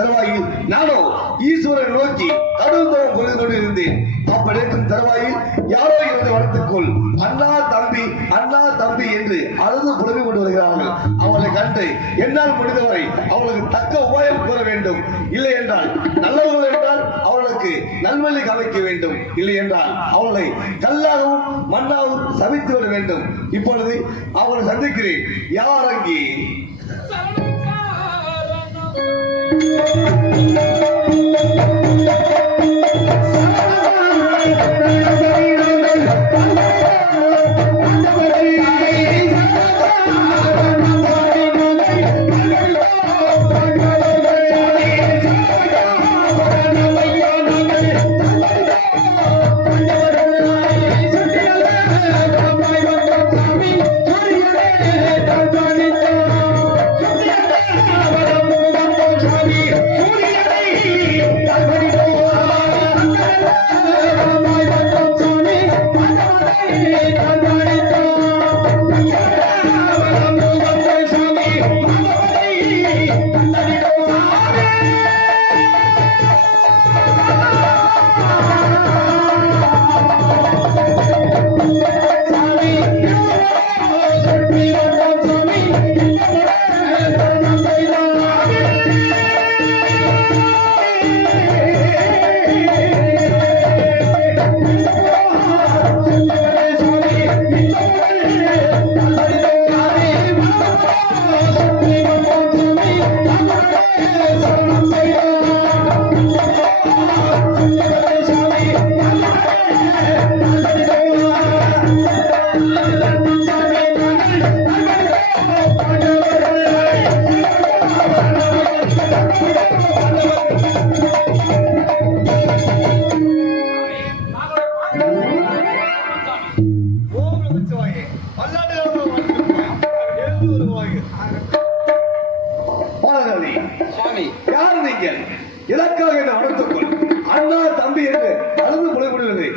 தருவாயில் நானோ ஈஸ்வரன் நோக்கி கடவுள் தவம் புரிந்து கொண்டிருந்தேன். அப்படி இருக்கும் தருவாயில் யாரோ எனது வனத்துக்குள் அண்ணா தம்பி அண்ணா தம்பி என்று அழுது புலம்பிக் கொண்டு வருகிறார்கள். அவளை கண்டு என்னால் முடிந்தவரை அவளுக்கு தக்க உபாயம் கூற வேண்டும். இல்லை என்றால் நல்லவர்கள் என்றால் அவர்களுக்கு நல்வழி கவைக்க வேண்டும். இல்லை என்றால் அவளை கல்லாகவும் மண்ணாகவும் சபித்து விட வேண்டும். இப்பொழுது அவளை சந்திக்கிறேன். யார் அங்கே? ஓம் அப்படி இருக்க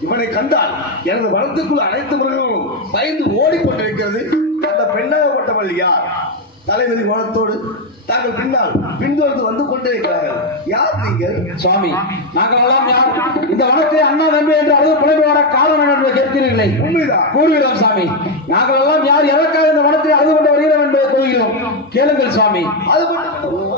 இவனை கண்டால் எனது வனத்துக்குள் அனைத்து மிருகங்களும் பயந்து ஓடிப்பட்டு இருக்கிறது அந்த பெண்ணாகப்பட்டவள் யார்? தலைவிதி கோலத்தோடு தாங்கள் பின்னால் பின்தொடர்ந்து வந்து கொண்டே இருக்கிறார்கள் யார் நீங்கள்? சுவாமி நாங்களெல்லாம் யார்? இந்த வனத்தை அண்ணா தம்பி என்று அழுது புலம்பெயர காரணம் என்று கேட்கிறீர்களே. உண்மைதான். கூறுகிறோம் சாமி நாங்களெல்லாம் யார்? எதற்காக இந்த வனத்தை அழுது கொண்டு வருகிறோம் என்பதை கூறுகிறோம். கேளுங்கள் சுவாமி. அது மட்டும்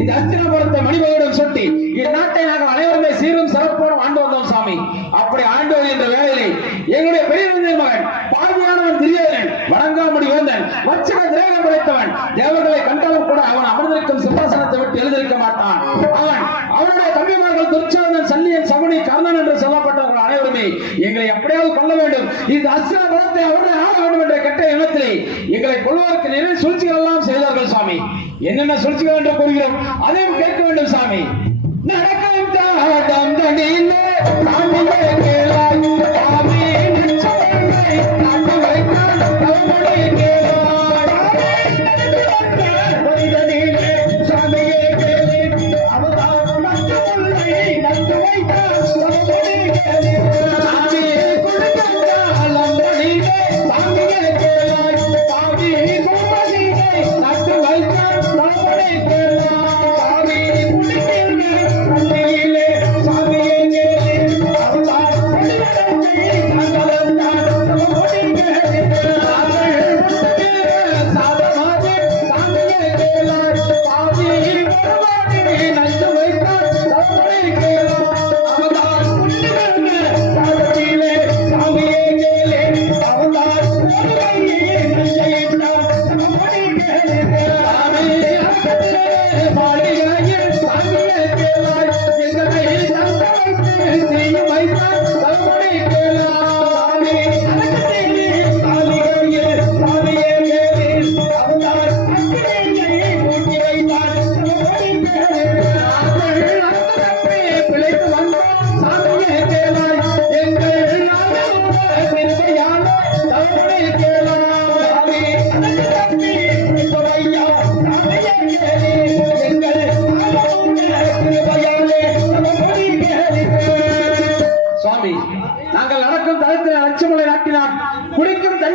இந்த அஸ்தினாபுரத்தை மணிமகுடம் சுட்டி இந்நாட்டை நாங்கள் அனைவருமே சீரும் சிறப்போடும் ஆண்டு வந்தோம் சாமி. அப்படி ஆண்டு வருகின்ற வேளையிலே எங்களுடைய பெரிய மகன் பார்வையானவன் திரியவன் வணங்காமடி வேந்தன் வச்சக திரேகம் படைத்தவன் தேவர்களை கண்டாலும் கூட அவன் அமர்ந்திருக்கும் சிம்மாசனத்தை விட்டு எழுந்திருக்க மாட்டான். அவன் அவனுடைய தம்பிமார்கள் துர்ச்சோதன் சல்லியன் சமணி கர்ணன் என்று சொல்லப்பட்டவர்கள் அனைவருமே எங்களை எப்படியாவது கொள்ள வேண்டும். இந்த அஸ்திர பலத்தை அவருடைய ஆள வேண்டும் என்ற கெட்ட எண்ணத்திலே எங்களை கொள்வதற்கு நிறைய சூழ்ச்சிகள் எல்லாம் செய்தார்கள் சுவாமி என்னென்ன சூழ்ச்சிகள் என்று கூறுகிறோம். அதையும் கேட்க வேண்டும் சாமி. நடக்கும் தாடம்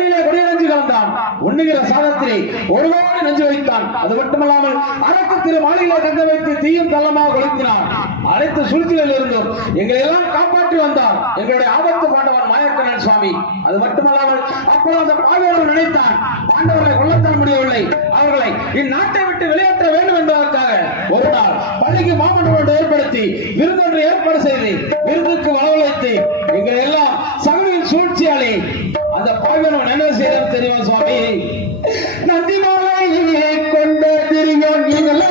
குடிக்கும் தண்ணீரை குடியரஞ்சு கலந்தான். உண்ணுகிற சாதத்திலே ஒருவரோடு நெஞ்சு வைத்தான். அது மட்டுமல்லாமல் அரசு திரு மாளிகையில தங்க வைத்து தீயும் தள்ளமாக கொளுத்தினான் அனைத்து சுழ்ச்சிகளில் இருந்தும் எங்களை எல்லாம் காப்பாற்றி வந்தார். எங்களுடைய ஆபத்து பாண்டவன் மாயக்கண்ணன் சுவாமி. அது மட்டுமல்லாமல் அப்போது அந்த பாவியவன் நினைத்தான் பாண்டவர்களை கொள்ளத்தான் முடியவில்லை. அவர்களை இந்நாட்டை விட்டு வெளியேற்ற வேண்டும் என்பதற்காக ஒரு நாள் பள்ளிக்கு மாமன்னரோடு ஏற்படுத்தி விருந்தொன்று ஏற்பாடு செய்து விருந்துக்கு வரவழைத்து எங்களை எல்லாம் சகலின் சூழ்ச்சியாலே அந்த பாவியவன் என்ன செய்யறது தெரியுமா சுவாமி? நந்திமாலை கொண்ட திரியோன் நீங்களே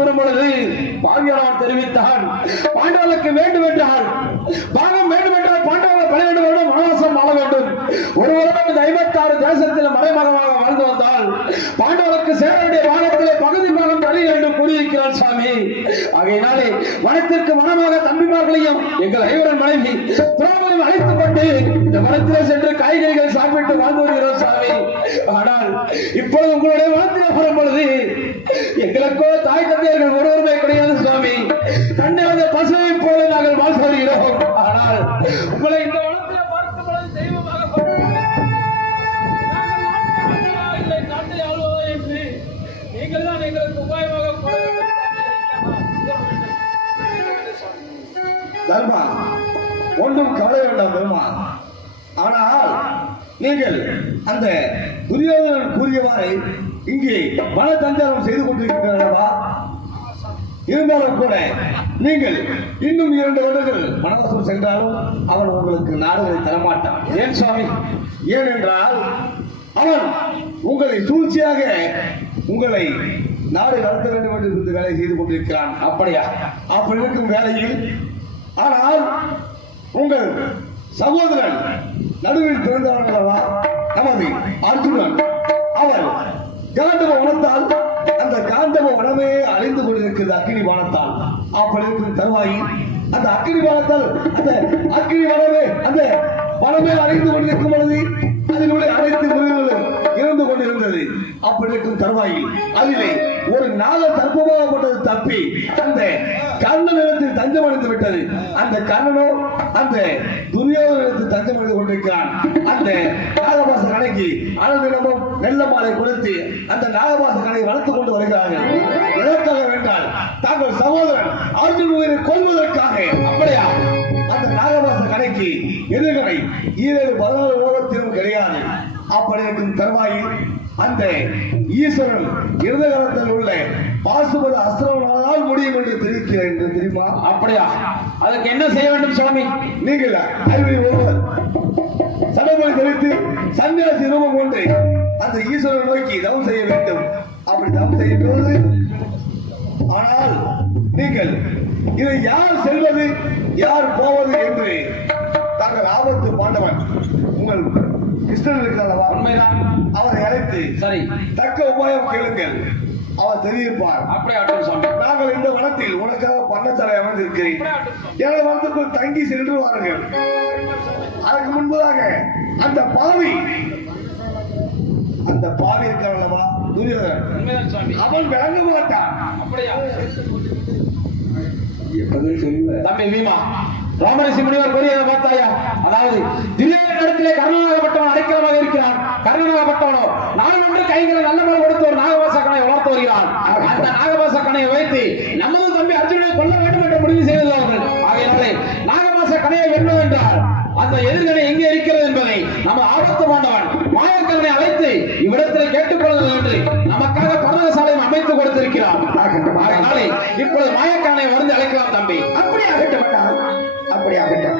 கூறும் பொழுது பாவியானவன் தெரிவித்தார் பாண்டவர்களுக்கு வேண்டும் என்றார் பாகம் வேண்டும் என்றால் பாண்டவர்கள் பன்னிரண்டு வருடம் வனவாசம் வாழ வேண்டும். ஒரு வருடம் இந்த ஐம்பத்தாறு தேசத்தில் மறைமுகமாக வாழ்ந்து வந்தால் பாண்டவர்களுக்கு சேர வேண்டிய பாகத்திலே பகுதி பாகம் தனி என்று கூறியிருக்கிறார் சாமி ஆகையினாலே வனத்திற்கு வனமாக தம்பிமார்களையும் எங்கள் ஐவரன் மனைவி துரோகம் அழைத்துக் கொண்டு இந்த வனத்திலே சென்று காய்கறிகள் சாப்பிட்டு வாழ்ந்து வருகிறோம் சாமி. ஆனால் இப்பொழுது உங்களுடைய வனத்திலே வரும் பொழுது எங்களுக்கோ தாய் தந்தையர்கள் ஒருவருமே கிடையாது சுவாமி கண்ணிறந்த பசுவை போல நாங்கள் வாழ்ந்து வருகிறோம். ஆனால் உங்களை இந்த வனத்திலே பார்க்கும் பொழுது தெய்வமாக நீங்கள் தான் எங்களுக்கு உபாயமாக தர்மா ஒன்றும் கவலை வேண்டாம் தர்மா ஆனால் நீங்கள் அந்த துரியோதனன் கூறியவாறு இங்கே மன தஞ்சாரம் செய்து கொண்டிருக்கிறீர்களா இருந்தாலும் கூட நீங்கள் இன்னும் இரண்டு வருடங்கள் மனவசம் சென்றாலும் அவன் உங்களுக்கு நாடுகளை தரமாட்டான். ஏன் சுவாமி? ஏனென்றால் அவன் உங்களை சூழ்ச்சியாக உங்களை நாடு நடத்த வேண்டும் என்று வேலை செய்து கொண்டிருக்கிறான். அப்படியா? அப்படி இருக்கும் வேலையில் ஆனால் உங்கள் சகோதரன் நடுவில் பிறந்தவர்களா அல்லவா நமது அர்ஜுனன். அவர் காண்டவ வனத்தால் அந்த காண்டவ வனமே அழிந்து கொண்டிருக்கிறது அக்னி வானத்தால் அப்படி இருக்கும் தருவாயி அந்த அக்கினி வானத்தால் அந்த அக்கினி வனமே அந்த வனமே அழிந்து கொண்டிருக்கும் பொழுது அதில் அனைத்து மிருகங்களும் இறந்து கொண்டிருந்தது. அப்படி இருக்கும் தருவாயில். அதிலே ஒரு நாக தற்பமாகப்பட்டது தப்பி அந்த கர்ணனிடத்தில் தஞ்சம் அடைந்து விட்டது. அந்த கர்ணனோ அந்த துரியோதனத்தில் தஞ்சம் அடைந்து கொண்டிருக்கிறான். அந்த நாகபாச கணைக்கு அனந்தினமும் நெல்ல மாலை கொடுத்து அந்த நாகபாச கணை வளர்த்துக் கொண்டு வருகிறார்கள். எதற்காக வேண்டால் தாங்கள் சகோதரன் அர்ஜுன் உயிரை கொள்வதற்காக அப்படியா? அந்த நாகபாச கடைக்கு எதிர்கடை ஈரேழு பதினாறு லோகத்திலும் கிடையாது. அப்படி இருக்கும் தருவாயில் அந்த ஈஸ்வரன் இருதகரத்தில் உள்ள பாசுபத அஸ்திரவனால் முடியும் என்று தெரிவிக்கிறேன் என்று தெரியுமா? அப்படியா? அதுக்கு என்ன செய்ய வேண்டும் சுவாமி? நீங்கள் அறிவில் ஒருவர். சடமொழி தெரிவித்து சன்னியாசி ரூபம் கொண்டு அந்த ஈஸ்வரனை நோக்கி தவம் செய்ய வேண்டும். அப்படி தவம் செய்யும் போது ஆனால் நீங்கள் இதை யார் செல்வது யார் போவது என்று தாங்கள் ஆபத்து பாண்டவன் உங்கள் கிருஷ்ணன் இருக்கிறல்லவா உண்மைதான். அவரை அழைத்து சரி. தக்க உபாயம் கேளுங்கள். அவர் தெரிவிப்பார் அப்படி ஆட்டும் சுவாமி நாங்கள் இந்த வனத்தில் உனக்காக பண்ணச்சாலை அமைந்திருக்கிறேன். எனது வனத்துக்குள் தங்கி சென்று வாருங்கள். அதற்கு முன்பதாக அந்த பாவி அந்த பாவி உண்மைதான் சுவாமி அவன் விளங்க மாட்டான். அப்படியா? தம்பி வீமா. ராமரிசி முனிவர் கூறியதை பார்த்தாயா அதாவது திடீரிடத்திலே கர்ணனாகப்பட்டவன் அடைக்கலமாக இருக்கிறான். கர்ணனாகப்பட்டவனோ நான் ஒன்று கைகளை நல்ல முறை கொடுத்து ஒரு நாகபாச கணை வளர்த்து வருகிறான். அந்த நாகபாச கணையை வைத்து நமது தம்பி அர்ஜுனனை கொல்ல வேண்டும் என்று முடிவு செய்துள்ளார்கள் ஆகையினாலே நாகபாச கணையை வெல்லும் என்றால் அந்த எதிர்கணை எங்கே இருக்கிறது என்பதை நம்ம ஆபத்து பாண்டவன் மாயக்கரனை அழைத்து இவ்விடத்தில் கேட்டுக்கொள்வது என்று நமக்காக பர்ணசாலையும் கொடுத்திருக்கிறார் கொடுத்திருக்கிறான் இப்பொழுது மாயக்கானை வந்து அழைக்கலாம் தம்பி. அப்படி ஆகட்டும் அப்படி ஆகட்டும்.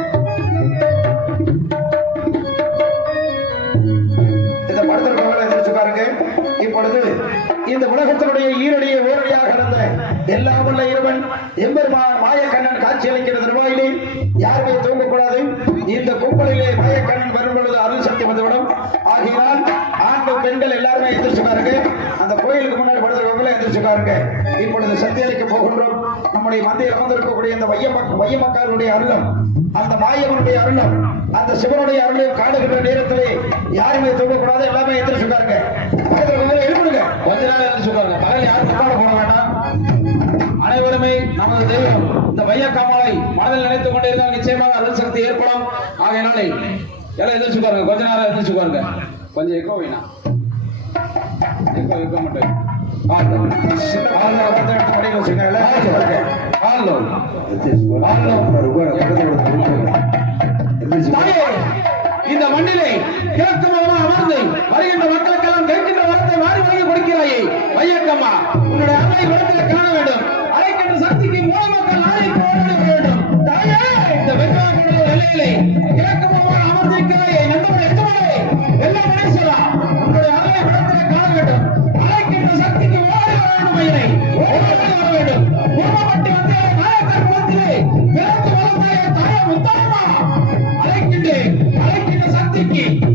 இந்த படத்திற்காக எதிர்த்து பாருங்க. இப்பொழுது இந்த உலகத்தினுடைய ஈரடிய ஓரடியாக இருந்த எல்லாம் உள்ள இருவன் எம்பெருமான் மாயக்கண்ணன் காட்சி அளிக்கிற திருவாயிலே யாருமே தூங்கக்கூடாது. இந்த கும்பலிலே மாயக்கண்ணன் வரும் பொழுது அருள் சக்தி வந்துவிடும். ஆகினால் ஆண்கள் பெண்கள் எல்லாருமே எதிர்த்து பாருங்க. அந்த கோயிலுக்கு முன்னாடி படுத்துறவங்களே எதிர்த்து பாருங்க. இப்பொழுது சத்தியலைக்கு போகின்றோம். நம்முடைய மத்தியில் அமர்ந்திருக்கக்கூடிய இந்த வையம வையமக்காரனுடைய அருளம் அந்த மாயவனுடைய அருளம் அந்த சிவனுடைய அருளையும் காடுகின்ற நேரத்திலே யாருமே தூங்கக்கூடாது. எல்லாமே எந்திரிச்சுக்காருங்க பாருங்க. எழுப்புடுங்க கொஞ்ச நாள் இருந்து பாருங்க. பகல் யாரும் உட்கார போட வேண்டாம் அனைவருமே நமது தெய்வம் இந்த வையக்காமலை மனதில் நினைத்துக் கொண்டிருந்தால் நிச்சயமாக அருள் சக்தி ஏற்படும். ஆகையினாலே எல்லாம் எதிர்த்து பாருங்க. கொஞ்ச நேரம் எதிர்த்து பாருங்க. கொஞ்சம் எக்கோ வேணாம் எக்கோ எக்கோ மட்டும். ஆல் லோன் ஆல் லோன் வந்து எடுத்து பண்ணி வச்சுக்கல ஆல் லோன் ஆல் லோன் இந்த மண்ணிலே கிழக்கு மதமாக அமர்ந்து வருகின்ற மக்களுக்கெல்லாம் கேட்கின்ற வார்த்தை மாறி வாங்கி கொடுக்கிறாயே. வையக்கம்மா உன்னுடைய அம்மை உலகத்தில் காண வேண்டும். அழைக்கின்ற சக்திக்கு மூல மக்கள் நாளை போராட வேண்டும். இந்த வெண்பாக்களுடைய நிலையிலே கிழக்கு மதமாக அமர்ந்திருக்கிறாயே நண்பர்கள். de tempo.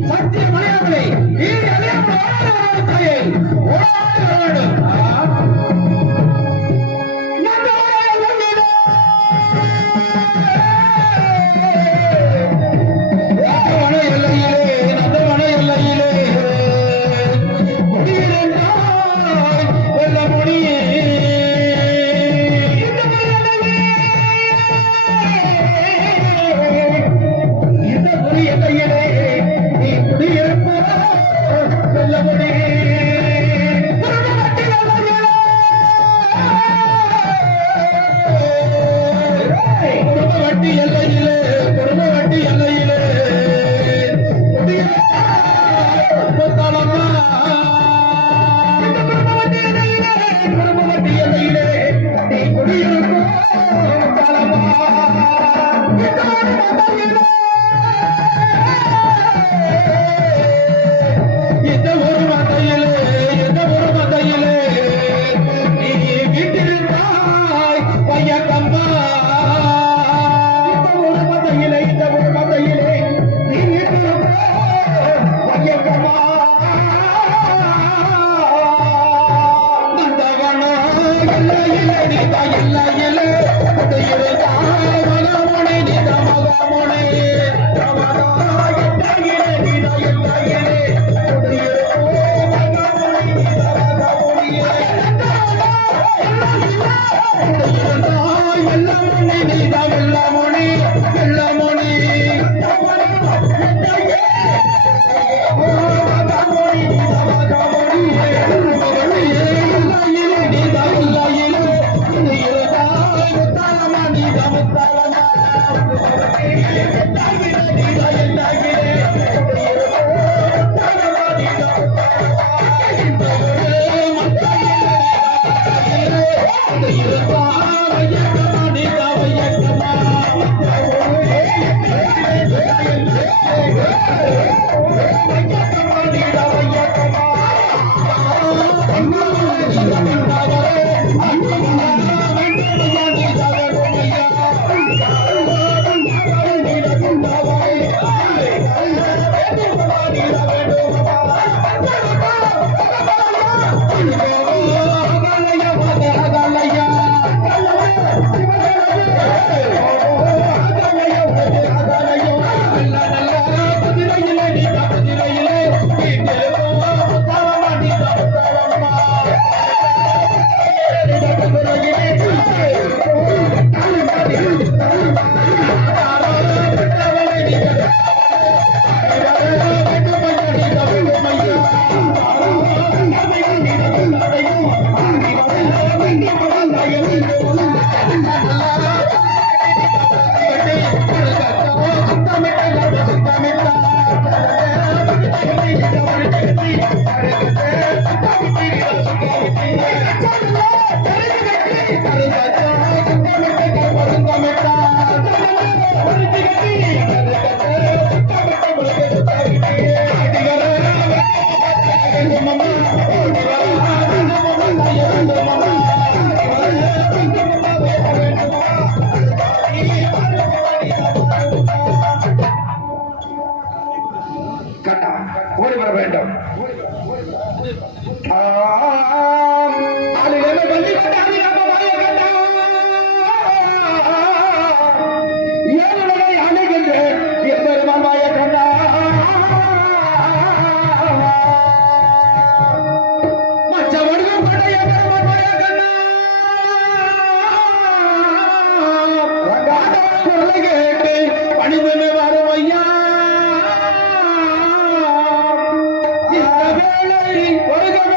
Yeah.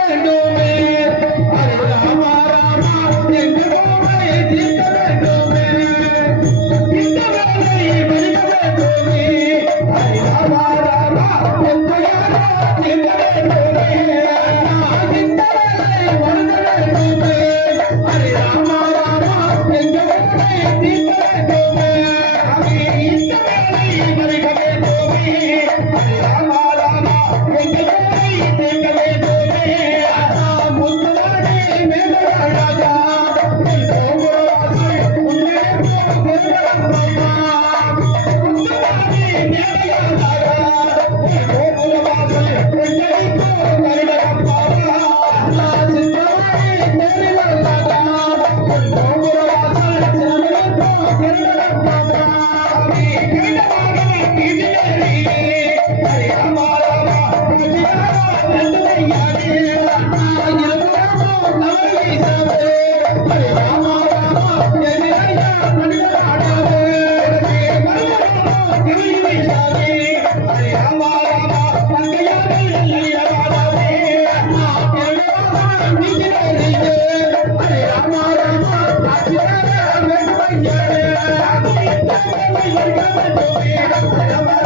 and no man. Kanna